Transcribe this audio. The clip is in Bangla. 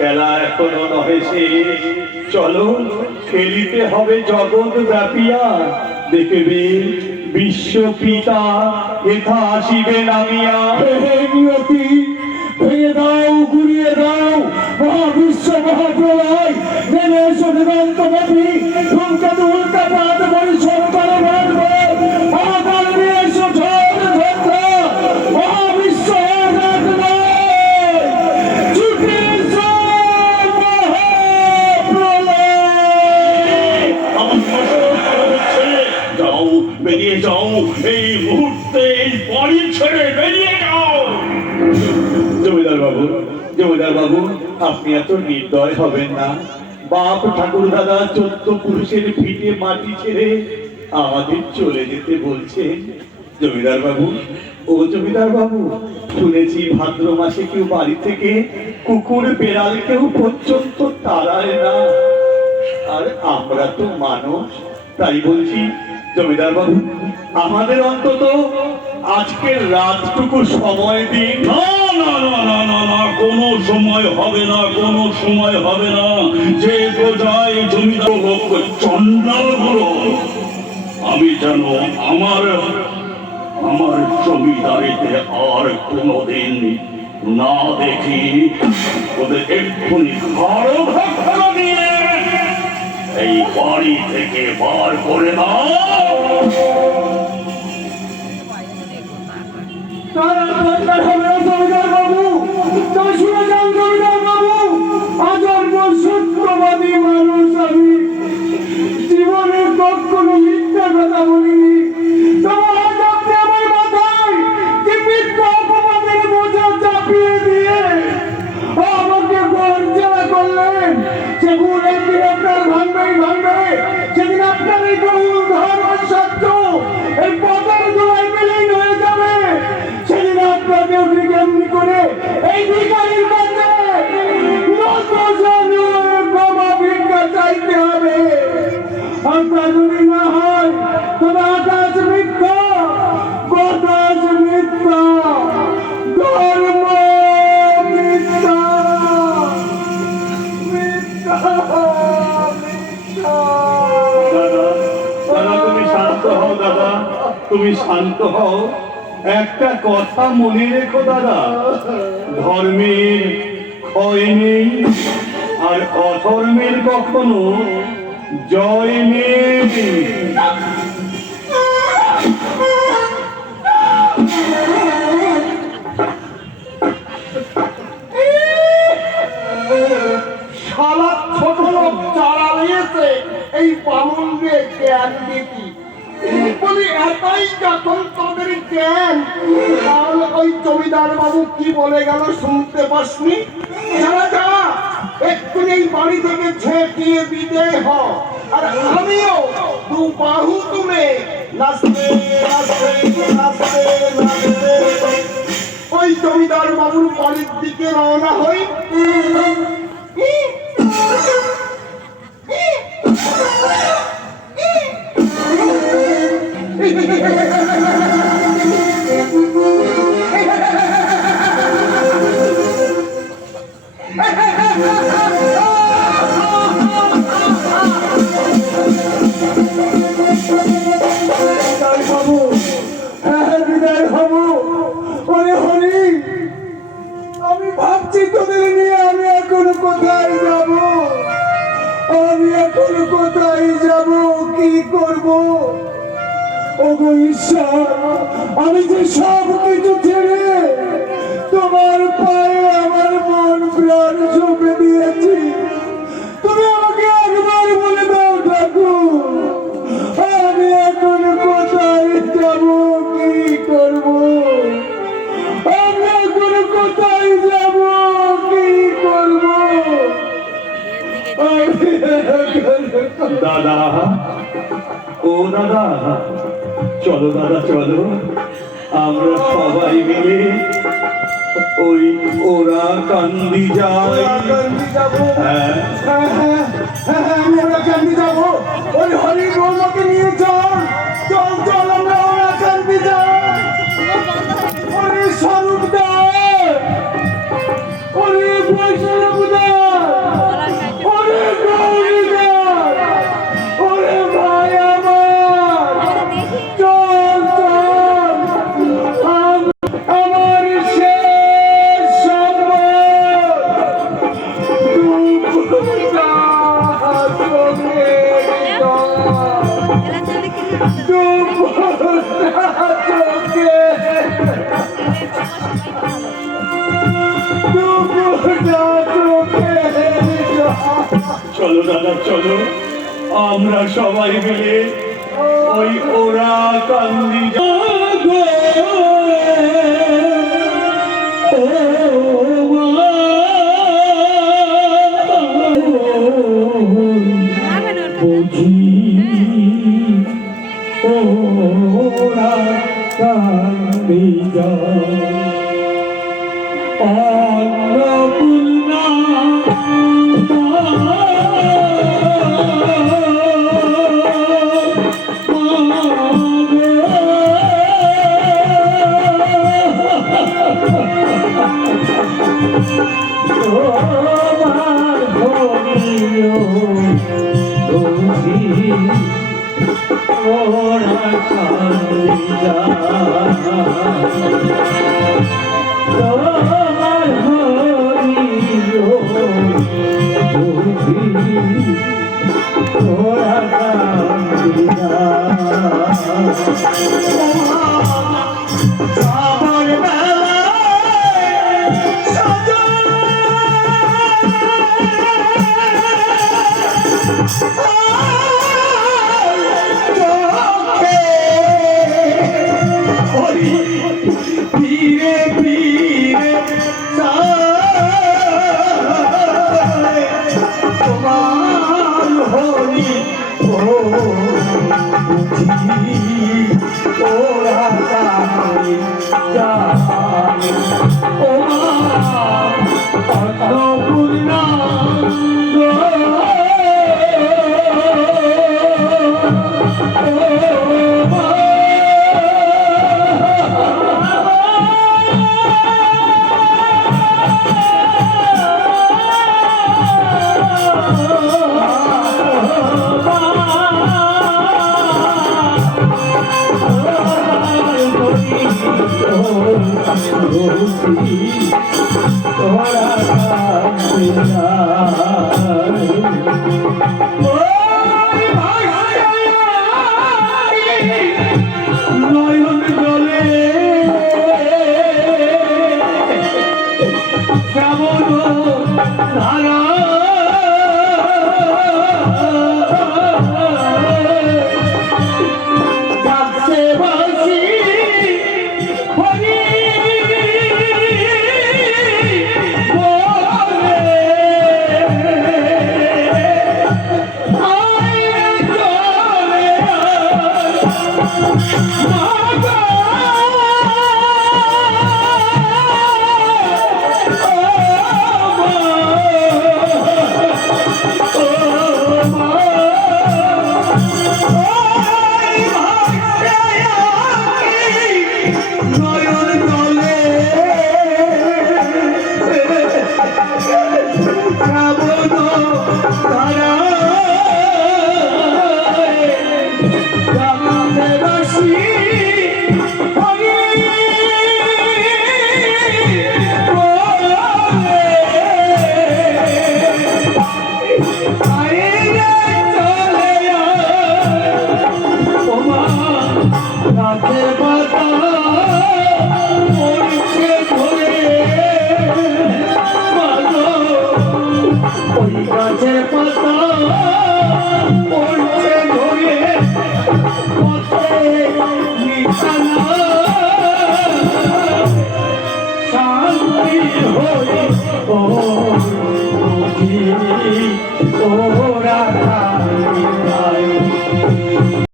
খেলা এখনো নহে শেষ। চলো খেলিতে হবে জগৎ ব্যাপিয়া, দেখবে বিশ্ব পিতা এথা আসিবে নামিয়া। হে নিয়তি, ভেঙে দাও, গুড়িয়ে দাও মহাবিশ্ব মহাপ্রলয়, নেমে এসো দিগন্ত ব্যাপী ধূমকেতু উল্কাপাত পরিসর করে বাঁধবে। মহাকাল নিয়ে এসো ঝড় ঝঞ্ঝা, মহাবিশ্ব ছুটে এসো মহাপ্রলয়। যাও, বেরিয়ে যাও এই মুহূর্তে, এই বাড়ি ছেড়ে বেরিয়ে যাও। জমিদার বাবু, জমিদার বাবু, আপনি এত নির্দয় হবেন না। বাপ ঠাকুর দাদা 14 পুরুষের ভিটে মাটি ছেড়ে আমাদের চলে যেতে বলছেন। জমিদার বাবু, ও জমিদার বাবু, শুনেছি ভাদ্র মাসে কেউ বাড়ি থেকে কুকুর বেড়াল কেউ পর্যন্ত তাড়ায় না। আর আমরা তো মানুষ, তাই বলছি জমিদার বাবু, আমাদের অন্তত আজকের রাতটুকু সময় দিন। না না না না না না, কোনো সময় হবে না, কোনো সময় হবে না। যে প্রজায় জমিদার লোক চন্ডাল গুলো আমি যেন আমার আমার জমিদারিতে আর কোনোদিন না দেখি, ওদের এক্ষুনি ঘাড় ধাক্কা দিয়ে এই বাড়ি থেকে বার করে দাও। তারা দরকার হবে না জমিদার বাবু, তা শুনে যান জমিদার বাবু, আজন্ম সত্যবাদী মানুষ আমি, জীবনে কখনো মিথ্যা কথা বলিনি। তবু আজ আপনি আমার মাথায় যে মিথ্যা অপবাদের বোঝা চাপিয়ে দিয়ে আমাকে গর্জনা করলেন, সেগুলো একদিন আপনার ভাঙবেই ভাঙবে। সেদিন আপনার এই গৌর ধর্ম সত্য এই পদের দোলাই মিলেই হয়ে যাবে। সেদিন আপনাকেও ঠিক এমনি করে এই ভিখারির কাছে ক্ষমা ভিক্ষা চাইতে হবে। আর তা যদি না হয় তবে আকাশ মিথ্যা, বাতাস মিথ্যা, ধর্ম মিথ্যা, মিথ্যা, মিথ্যা। দাদা, দাদা তুমি শান্ত হও, দাদা তুমি শান্ত হও। একটা কথা মনে রেখো দাদা, ধর্মের ক্ষয় নেই আর অধর্মের কখনো জয় নেই। শালা ছোট লোক চারা নিয়েছে এই বামুনকে জ্ঞান দিতি বলি, এটাই যখন তোদের জ্ঞান, তাহলে ওই জমিদার বাবু কি বলে গেল শুনতে পাসনি? যারা যা এক্ষুনি এই বাড়ি থেকে ঝেঁটিয়ে বিদেয় হ, আর আমিও দু বাহু তুলে নাচতে নাচতে নাচতে নাচতে ওই জমিদার বাবুর বাড়ির দিকে রওনা হই। আমি ভাবছি তোদের নিয়ে আমি এখন কোথায় যাব, আমি এখন কোথায় যাব, কি করব? ওগো ঈশ্বর, আমি যে সব কিছু ছেড়ে তোমার পায়ে আমার মন প্রাণ সঁপে দিয়েছি, তুমি আমাকে একবার বলে দাও ঠাকুর, আমি এখন কোথায় যাব, কি করব? আমি এখন কোথায় যাব, কি করব? দাদা, ও দাদা, চলো দাদা চলো, আমরা সবাই মিলে ওই ওরা কান্দি যাই। হ্যাঁ আমি ওরা কান্দি যাবো, ওই হরি বৌমাকে নিয়ে চল চল চল, আমরা ওরা কান্দি যাই। ওরে স্বরূপ দা, ওরে বৈষ্ণব দা, দুপুরটা চোখে দুপুরটা চোখে চলো দাদা চলো, আমরা সবাই মিলে ওই ওরা কান্দি গো ও বুঝি ওরা কান্দি অন্নপূর্ণা তোমার হরিও দোষী ওরা কান্দিয়া তোমার হরিও দোষী ওরা কান্দিয়া আমার বেলায় সাজা ধীরে ধীরে তোমার হরি ওরা অন্নপূর্ণা নয়ন জলে শ্রাবণ ধারা ডাকছে বাঁশি হরি গাছের পাতা পড়ছে ধরে পথে নিশানা শান্তি হয়ে ও